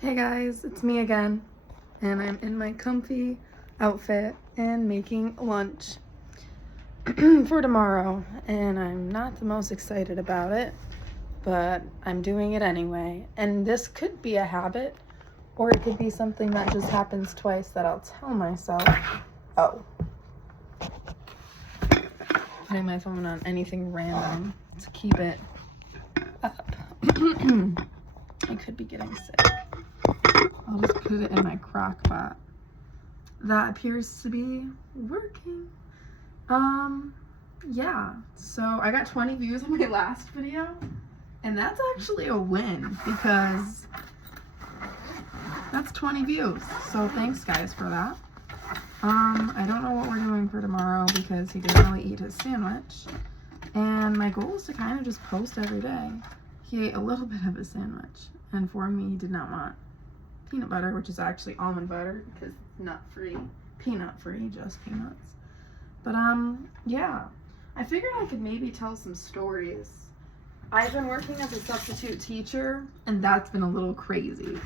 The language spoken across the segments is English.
Hey guys, it's me again, and I'm in my comfy outfit and making lunch for tomorrow, and I'm not the most excited about it, but I'm doing it anyway. And this could be a habit, or it could be something that just happens twice that I'll tell myself, oh, putting my phone on anything random to keep it up. I could be getting sick. I'll just put it in my crock pot. That appears to be working. Yeah, so I got 20 views on my last video, and that's actually a win because that's 20 views. So thanks guys for that. I don't know what we're doing for tomorrow because he didn't really eat his sandwich. And my goal is to kind of just post every day. He ate a little bit of his sandwich, and for me, he did not want peanut butter, which is actually almond butter because it's nut-free, peanut-free, just peanuts. But yeah, I figured I could maybe tell some stories. I've been working as a substitute teacher, and that's been a little crazy.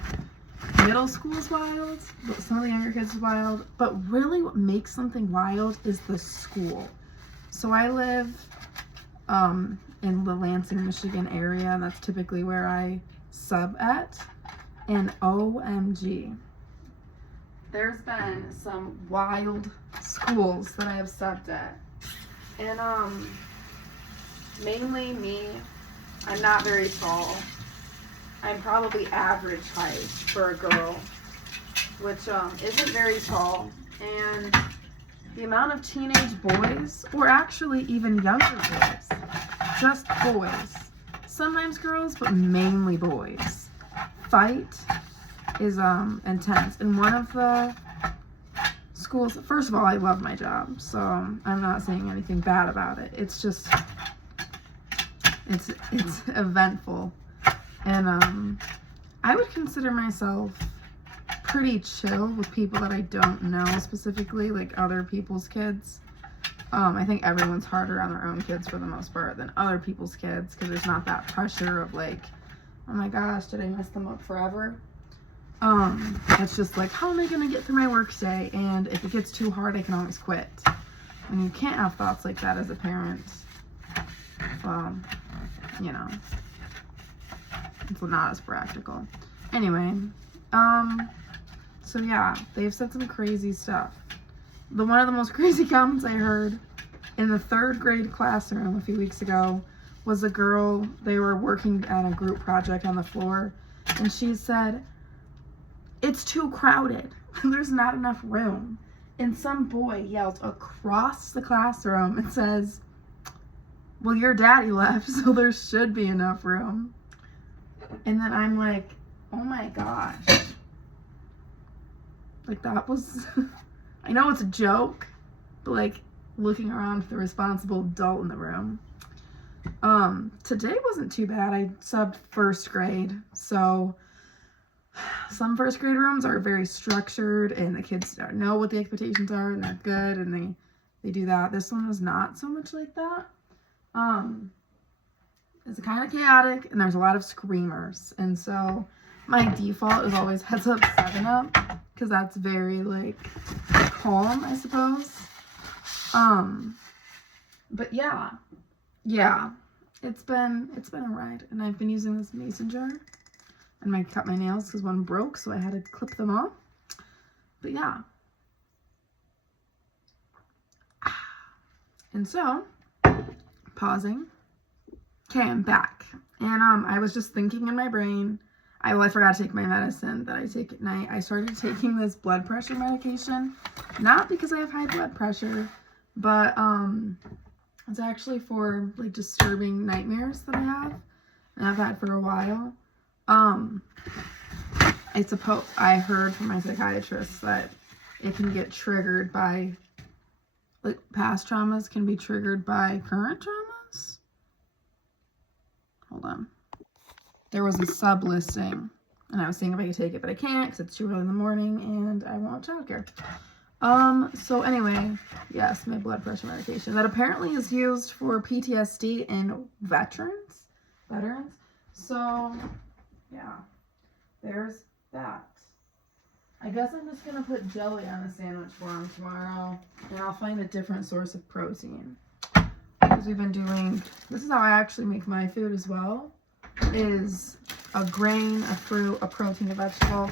Middle school is wild, but some of the younger kids is wild, but really what makes something wild is the school. So I live in the Lansing, Michigan area, and that's typically where I sub at. And OMG, there's been some wild schools that I have subbed at. And mainly me, I'm not very tall. I'm probably average height for a girl, which isn't very tall. And the amount of teenage boys, or actually even younger boys, just boys, sometimes girls, but mainly boys, fight is intense. And one of the schools, first of all, I love my job, so I'm not saying anything bad about it. It's just it's eventful. And I would consider myself pretty chill with people that I don't know specifically, like other people's kids. I think everyone's harder on their own kids for the most part than other people's kids because there's not that pressure of like, oh my gosh, did I mess them up forever? It's just like, how am I gonna get through my work day? And if it gets too hard, I can always quit. And you can't have thoughts like that as a parent. You know, it's not as practical. Anyway, so yeah, they've said some crazy stuff. One of the most crazy comments I heard in the 3rd grade classroom a few weeks ago was a girl, they were working on a group project on the floor, and she said, "It's too crowded. There's not enough room." And some boy yelled across the classroom and says, "Well, your daddy left, so there should be enough room." And then I'm like, oh my gosh. Like that was, I know it's a joke, but like looking around for the responsible adult in the room. Today wasn't too bad. I subbed 1st grade, so some 1st grade rooms are very structured and the kids know what the expectations are and they're good and they do that. This one was not so much like that. It's kind of chaotic and there's a lot of screamers, and so my default is always heads up 7-Up because that's very like calm, I suppose. But yeah, it's been a ride, and I've been using this mason jar, and I cut my nails because one broke, so I had to clip them off. But yeah, and so pausing. Okay, I'm back, and I was just thinking in my brain. I forgot to take my medicine that I take at night. I started taking this blood pressure medication, not because I have high blood pressure, but it's actually for like disturbing nightmares that I have, and I've had for a while. I heard from my psychiatrist that it can get triggered by, like, past traumas can be triggered by current traumas. Hold on. There was a sub listing, and I was seeing if I could take it, but I can't because it's too early in the morning and I want childcare. So anyway, yes, my blood pressure medication that apparently is used for PTSD in veterans. So yeah, there's that. I guess I'm just gonna put jelly on a sandwich for him tomorrow, and I'll find a different source of protein. Because we've been doing, this is how I actually make my food as well, is a grain, a fruit, a protein, a vegetable.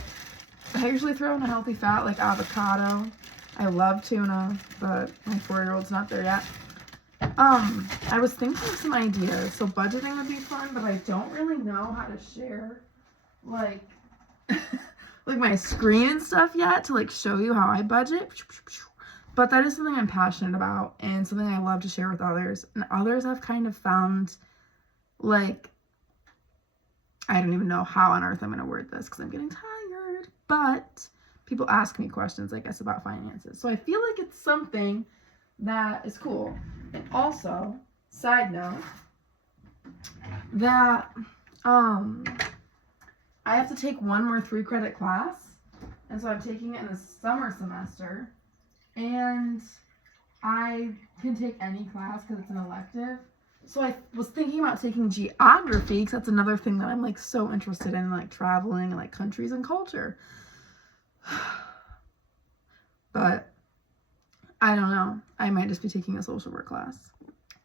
I usually throw in a healthy fat like avocado. I love tuna, but my 4-year-old's not there yet. I was thinking of some ideas. So budgeting would be fun, but I don't really know how to share like like my screen and stuff yet to like show you how I budget. But that is something I'm passionate about and something I love to share with others. And others I've kind of found like, I don't even know how on earth I'm going to word this because I'm getting tired. But people ask me questions, I guess, about finances. So I feel like it's something that is cool. And also, side note, that I have to take one more 3-credit class. And so I'm taking it in the summer semester. And I can take any class because it's an elective. So I was thinking about taking geography because that's another thing that I'm like so interested in, like traveling and like countries and culture. But I don't know. I might just be taking a social work class.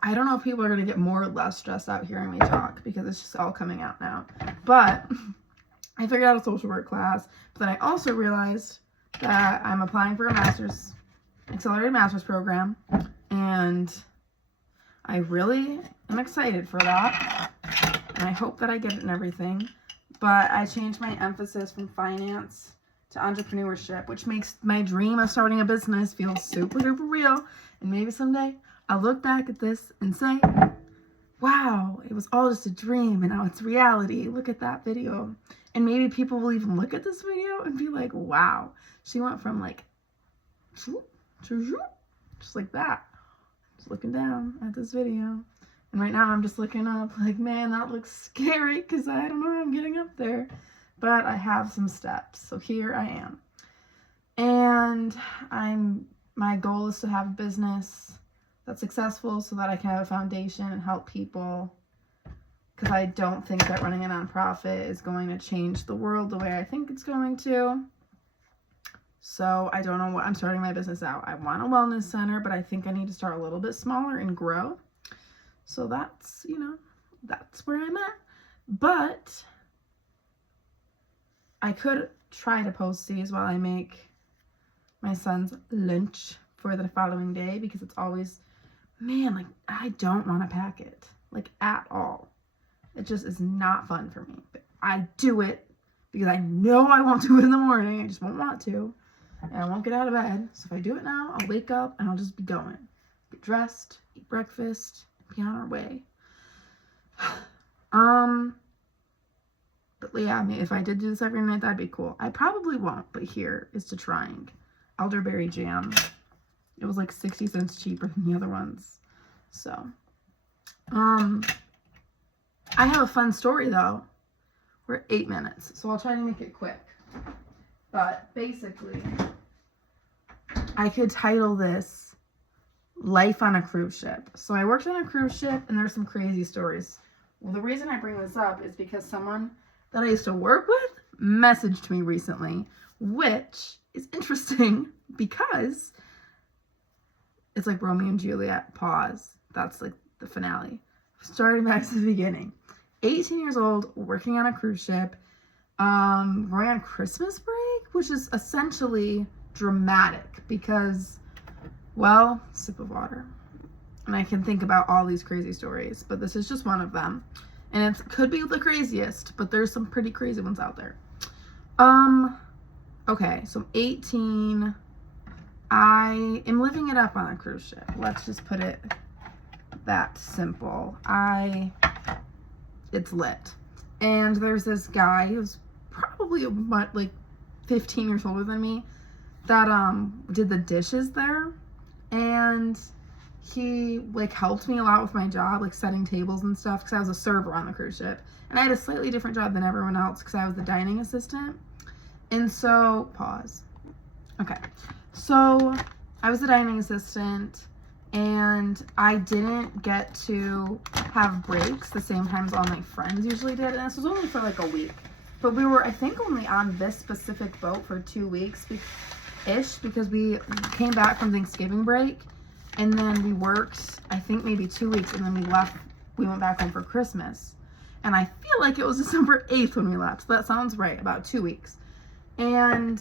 I don't know if people are going to get more or less stressed out hearing me talk because it's just all coming out now. But I figured out a social work class. But then I also realized that I'm applying for a accelerated master's program. And I really am excited for that. And I hope that I get it and everything. But I changed my emphasis from finance to entrepreneurship, which makes my dream of starting a business feel super duper real. And maybe someday I'll look back at this and say, wow, it was all just a dream and now it's reality. Look at that video. And maybe people will even look at this video and be like, wow, she went from like, just like that. Just looking down at this video. And right now I'm just looking up like, man, that looks scary because I don't know how I'm getting up there. But I have some steps. So here I am. And my goal is to have a business that's successful so that I can have a foundation and help people. Because I don't think that running a nonprofit is going to change the world the way I think it's going to. So I don't know what I'm starting my business out. I want a wellness center, but I think I need to start a little bit smaller and grow. So that's, that's where I'm at. But I could try to post these while I make my son's lunch for the following day because it's always, man, like I don't want to pack it, like at all. It just is not fun for me. But I do it because I know I won't do it in the morning. I just won't want to. And I won't get out of bed. So if I do it now, I'll wake up and I'll just be going. Get dressed, eat breakfast, be on our way. But yeah, I mean, if I did do this every night, that'd be cool. I probably won't, but here is to trying. Elderberry jam. It was like 60 cents cheaper than the other ones. So, I have a fun story though. We're at 8 minutes, so I'll try to make it quick. But basically, I could title this Life on a Cruise Ship. So I worked on a cruise ship and there's some crazy stories. Well, the reason I bring this up is because someone that I used to work with messaged me recently, which is interesting because it's like Romeo and Juliet, pause. That's like the finale. Starting back to the beginning. 18 years old, working on a cruise ship, going on Christmas break, which is essentially dramatic because, well, sip of water. And I can think about all these crazy stories, but this is just one of them. And it could be the craziest, but there's some pretty crazy ones out there. Okay, so I'm 18. I am living it up on a cruise ship. Let's just put it that simple. It's lit. And there's this guy who's probably about like 15 years older than me that did the dishes there. And he like helped me a lot with my job, like setting tables and stuff, because I was a server on the cruise ship. And I had a slightly different job than everyone else because I was the dining assistant. And so, pause. Okay. So I was the dining assistant and I didn't get to have breaks the same time as all my friends usually did. And this was only for like a week. But we were, I think, only on this specific boat for 2 weeks ish, because we came back from Thanksgiving break, and then we worked, I think, maybe 2 weeks, and then we left. We went back home for Christmas, and I feel like it was December 8th when we left. So that sounds right, about 2 weeks. And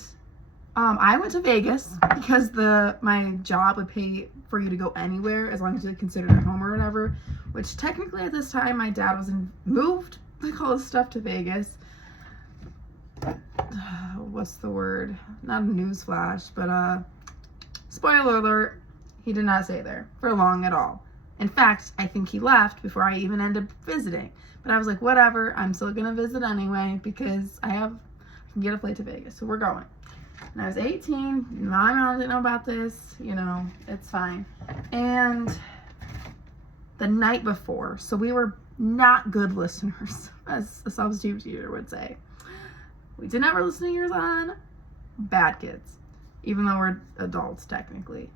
I went to Vegas because my job would pay for you to go anywhere as long as you considered it home or whatever. Which technically at this time my dad was moved like all his stuff to Vegas. What's the word? Not a news flash, but spoiler alert, he did not stay there for long at all. In fact, I think he left before I even ended up visiting. But I was like, whatever, I'm still gonna visit anyway because I can get a flight to Vegas, so we're going. And I was 18, my mom didn't know about this, you know, it's fine. And the night before, so we were not good listeners, as a substitute teacher would say. We did not listen to years on bad kids, even though we're adults technically.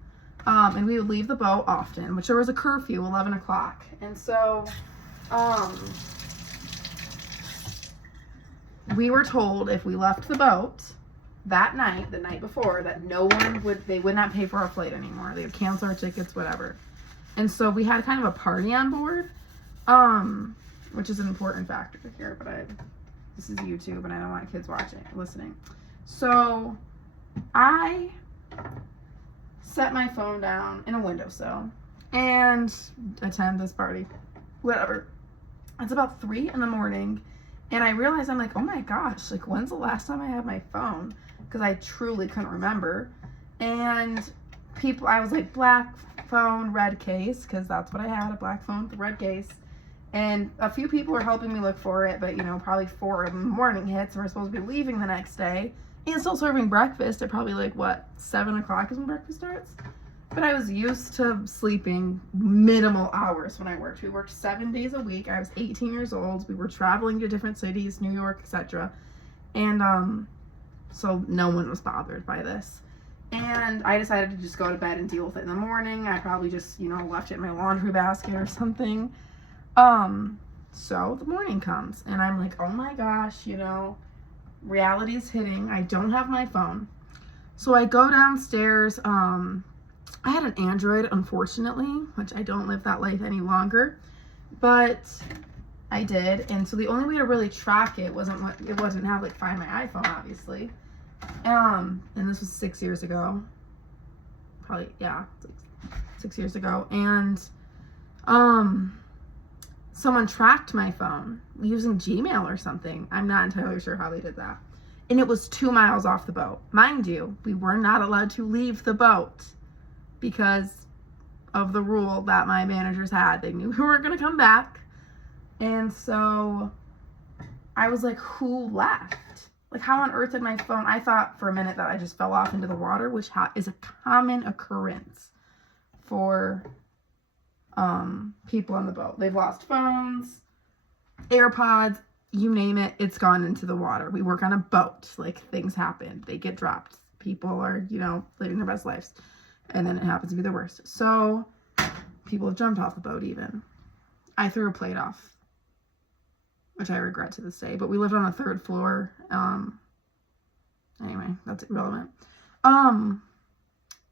And we would leave the boat often, which there was a curfew, 11 o'clock. And so, we were told if we left the boat that night, the night before, that they would not pay for our flight anymore. They would cancel our tickets, whatever. And so we had kind of a party on board, which is an important factor here, but this is YouTube and I don't want kids listening. So I set my phone down in a windowsill and attend this party, whatever. It's about 3 a.m. and I realized, I'm like, oh my gosh, like when's the last time I had my phone? Because I truly couldn't remember. And I was like, black phone, red case, because that's what I had, a black phone with a red case. And a few people were helping me look for it, but you know, probably 4 in the morning hits, and we're supposed to be leaving the next day and still serving breakfast at probably like 7 o'clock is when breakfast starts. But I was used to sleeping minimal hours when I worked. We worked 7 days a week. I was 18 years old. We were traveling to different cities, New York, etc. And so no one was bothered by this. And I decided to just go to bed and deal with it in the morning. I probably just, you know, left it in my laundry basket or something. So the morning comes and I'm like, oh my gosh, you know, reality is hitting. I don't have my phone. So I go downstairs. I had an Android, unfortunately, which I don't live that life any longer, but I did. And so the only way to really track it wasn't have like Find My iPhone, obviously. And this was 6 years ago. Probably, yeah, 6 years ago. And someone tracked my phone using Gmail or something. I'm not entirely sure how they did that. And it was 2 miles off the boat. Mind you, we were not allowed to leave the boat because of the rule that my managers had. They knew we weren't going to come back. And so I was like, who left? Like, how on earth did my phone? I thought for a minute that I just fell off into the water, which is a common occurrence for people on the boat. They've lost phones, AirPods, you name it, it's gone into the water. We work on a boat. Like, things happen. They get dropped. People are, you know, living their best lives. And then it happens to be the worst. So, people have jumped off the boat even. I threw a plate off, which I regret to this day. But we lived on the 3rd floor. Anyway, that's irrelevant.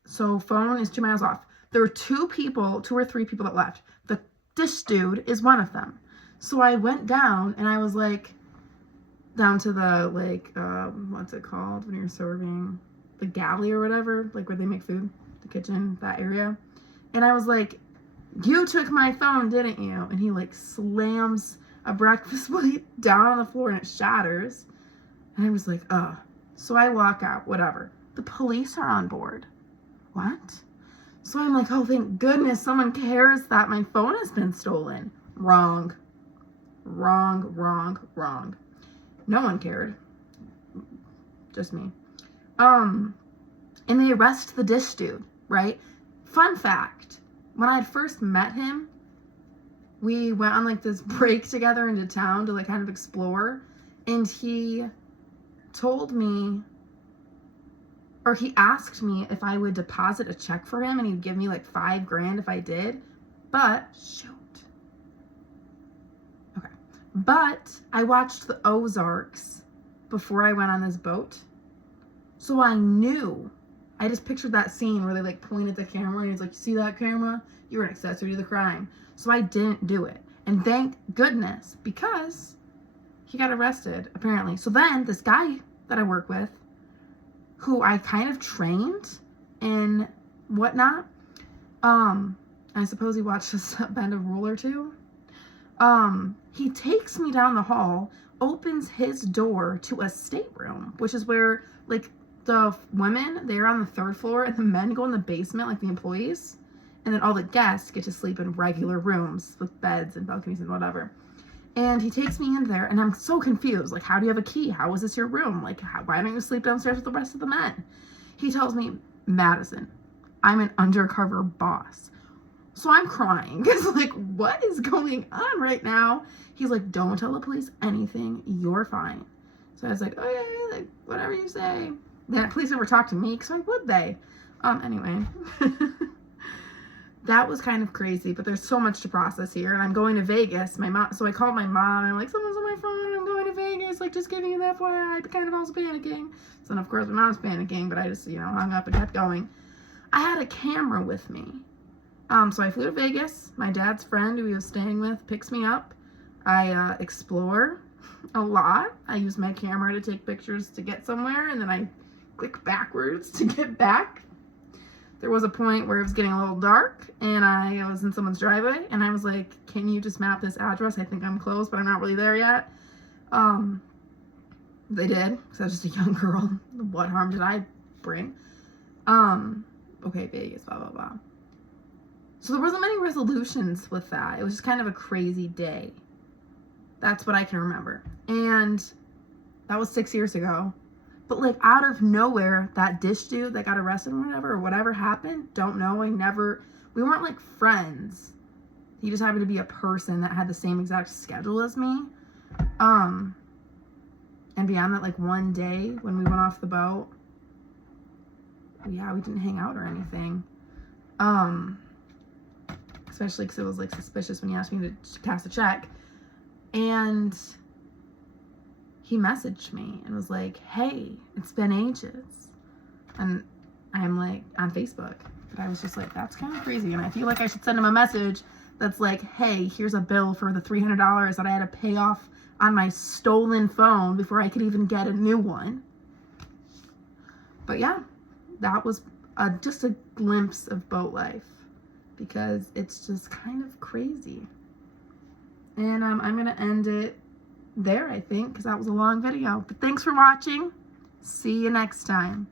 So phone is 2 miles off. There were 2 or 3 people that left. The dish dude is one of them. So I went down and I was like, down to the, like, what's it called when you're serving? The galley or whatever, like where they make food, the kitchen, that area. And I was like, you took my phone, didn't you? And he like slams a breakfast plate down on the floor and it shatters. And I was like, ugh. So I walk out, whatever. The police are on board. What? So I'm like, oh, thank goodness someone cares that my phone has been stolen. Wrong. Wrong, wrong, wrong. No one cared. Just me. And they arrest the dish dude, right? Fun fact. When I had first met him, we went on like this break together into town to like kind of explore. And he told me, or he asked me if I would deposit a check for him and he'd give me like $5,000 if I did. But, shoot. Okay. But I watched the Ozarks before I went on this boat. So I knew. I just pictured that scene where they like point at the camera and he's like, you see that camera? You're an accessory to the crime. So I didn't do it. And thank goodness, because he got arrested, apparently. So then this guy that I work with, who I kind of trained in whatnot, I suppose he watched us bend a rule or two. He takes me down the hall, opens his door to a stateroom, which is where like the women, they're on the 3rd floor and the men go in the basement, like the employees, and then all the guests get to sleep in regular rooms with beds and balconies and whatever. And he takes me in there and I'm so confused. Like, how do you have a key? How is this your room? Like, why don't you sleep downstairs with the rest of the men? He tells me, Madison, I'm an undercover boss. So I'm crying because like, what is going on right now? He's like, don't tell the police anything. You're fine. So I was like, okay, like whatever you say. The police never talked to me because why would they? Anyway, that was kind of crazy, but there's so much to process here. And I'm going to Vegas. My mom, so I called my mom and I'm like, someone's on my phone. I'm going to Vegas. Like, just giving you that FYI. I'm kind of also panicking. So then of course my mom's panicking, but I just, hung up and kept going. I had a camera with me. So I flew to Vegas. My dad's friend who he was staying with picks me up. I explore a lot. I use my camera to take pictures to get somewhere, and then I click backwards to get back. There was a point where it was getting a little dark, and I was in someone's driveway, and I was like, can you just map this address? I think I'm close, but I'm not really there yet. They did, because I was just a young girl. What harm did I bring? Okay, Vegas, blah, blah, blah. So there wasn't many resolutions with that. It was just kind of a crazy day. That's what I can remember. And that was 6 years ago. But like out of nowhere, that dish dude that got arrested or whatever happened, don't know. We weren't like friends. He just happened to be a person that had the same exact schedule as me. And beyond that, like one day when we went off the boat, yeah, we didn't hang out or anything. Especially because it was like suspicious when he asked me to cash a check. And he messaged me and was like, hey, it's been ages. And I'm like, on Facebook. But I was just like, that's kind of crazy. And I feel like I should send him a message that's like, hey, here's a bill for the $300 that I had to pay off on my stolen phone before I could even get a new one. But yeah, that was just a glimpse of boat life. Because it's just kind of crazy. And I'm going to end it there, I think, because that was a long video. But thanks for watching. See you next time.